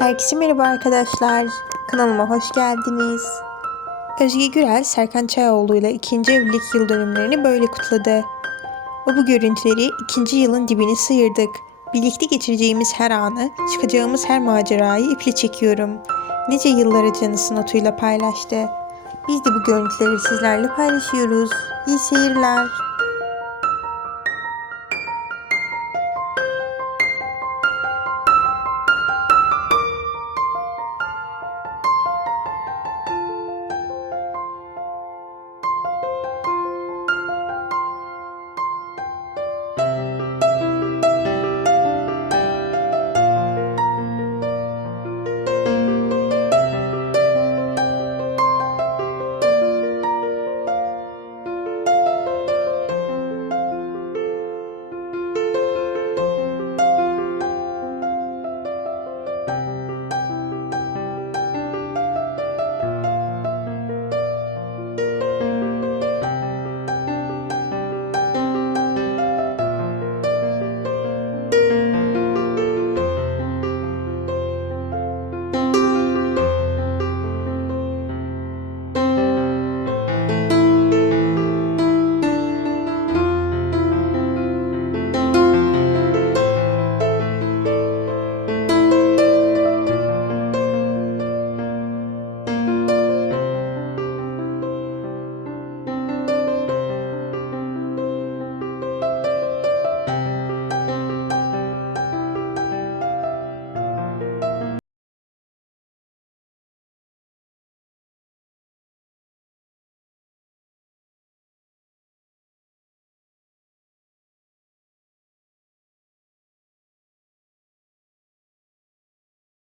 Herkese merhaba arkadaşlar. Kanalıma hoş geldiniz. Özge Gürel, Serkan Çayoğlu ile ikinci evlilik yıl dönümlerini böyle kutladı. O bu görüntüleri ikinci yılın dibini sıyırdık. Birlikte geçireceğimiz her anı, çıkacağımız her macerayı iple çekiyorum. Nice yılları canısı notuyla paylaştı. Biz de bu görüntüleri sizlerle paylaşıyoruz. İyi seyirler.